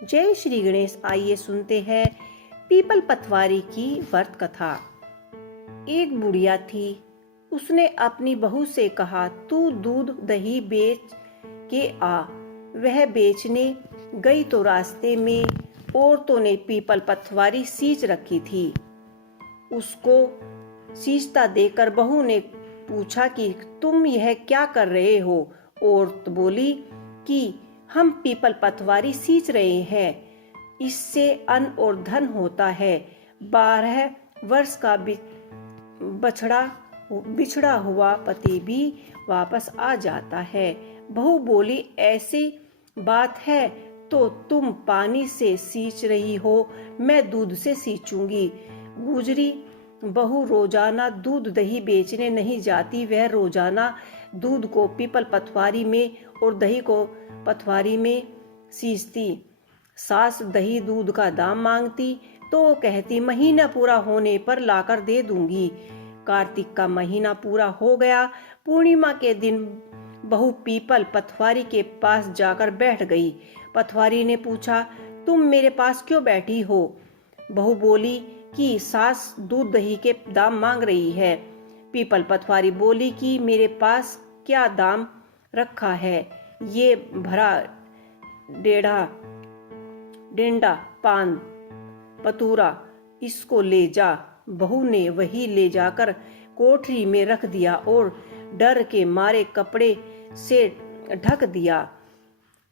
जय श्री गणेश। आइए सुनते हैं पीपल पतवारी की व्रत कथा। एक बुढ़िया थी। उसने अपनी बहू से कहा, तू दूध दही बेच के आ। वह बेचने गई तो रास्ते में औरतों ने पीपल पतवारी सींच रखी थी। उसको सींचता देखकर बहू ने पूछा कि तुम यह क्या कर रहे हो? औरत बोली कि हम पीपल पतवारी सींच रहे हैं, इससे अन्न और धन होता है। 12 वर्ष का बिछड़ा हुआ पति भी वापस आ जाता है। बहू बोली, ऐसी बात है तो तुम पानी से सींच रही हो, मैं दूध से सींचूंगी। गुजरी बहू रोजाना दूध दही बेचने नहीं जाती, वह रोजाना दूध को पीपल पतवारी में और दही को पतवारी में सींचती। सास दही दूध का दाम मांगती तो कहती, महीना पूरा होने पर लाकर दे दूंगी। कार्तिक का महीना पूरा हो गया। पूर्णिमा के दिन बहू पीपल पतवारी के पास जाकर बैठ गई। पतवारी ने पूछा, तुम मेरे पास क्यों बैठी हो? बहू बोली कि सास दूध दही के दाम मांग रही है। पीपल पतवारी बोली कि मेरे पास क्या दाम रखा है, ये भरा डेंडा पान पतूरा, इसको ले जा। बहू ने वही ले जाकर कोठरी में रख दिया और डर के मारे कपड़े से ढक दिया।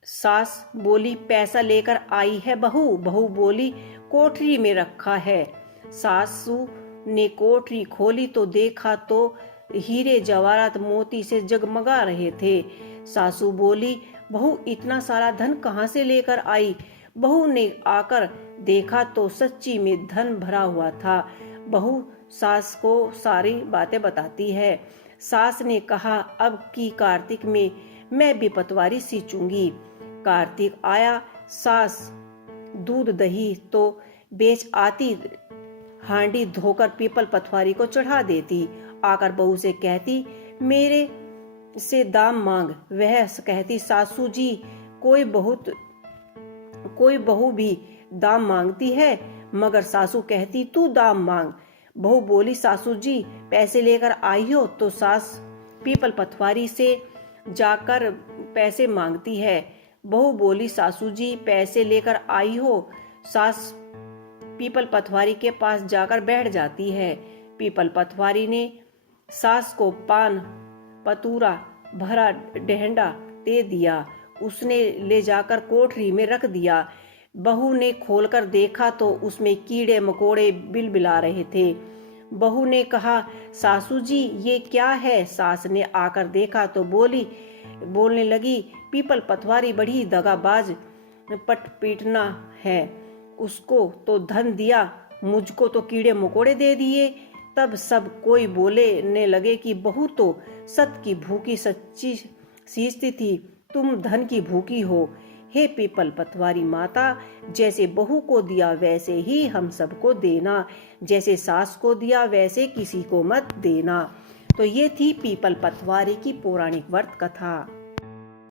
सास बोली, पैसा लेकर आई है बहू? बहू बोली, कोठरी में रखा है। सासू ने कोठरी खोली तो देखा तो हीरे जवाहरात मोती से जगमगा रहे थे। सासू बोली, बहू इतना सारा धन कहाँ से लेकर आई? बहू ने आकर देखा तो सच्ची में धन भरा हुआ था। बहू सास को सारी बातें बताती है। सास ने कहा, अब की कार्तिक में मैं भी पतवारी सींचूंगी। कार्तिक आया, सास दूध दही तो बेच आती, हांडी धोकर पीपल पतवारी को चढ़ा देती। आकर बहू से कहती, मेरे से दाम मांग। वह कहती, सासू जी कोई बहू भी दाम मांगती है, मगर सासू कहती तू दाम मांग। बहू बोली, सासू जी पैसे लेकर आई हो तो सास पीपल पतवारी से जाकर पैसे मांगती है। बहू बोली, सासू जी पैसे लेकर आई हो, सास पीपल पतवारी के पास जाकर बैठ जाती है। पीपल पतवारी ने सास को पान पतूरा भरा डेंडा दे दिया। उसने ले जाकर कोठरी में रख दिया। बहू ने खोलकर देखा तो उसमें कीड़े मकोड़े बिलबिला रहे थे। बहू ने कहा, सासू जी ये क्या है? सास ने आकर देखा तो बोलने लगी, पीपल पतवारी बड़ी दगाबाज पटपीटना है। उसको तो धन दिया, मुझको तो कीड़े मकोड़े दे दिए। तब सब कोई बोलने लगे कि बहू तो सत की भूखी सच्ची सींचती थी, तुम धन की भूखी हो। हे पीपल पतवारी माता, जैसे बहू को दिया वैसे ही हम सबको देना, जैसे सास को दिया वैसे किसी को मत देना। तो ये थी पीपल पतवारी की पौराणिक व्रत कथा।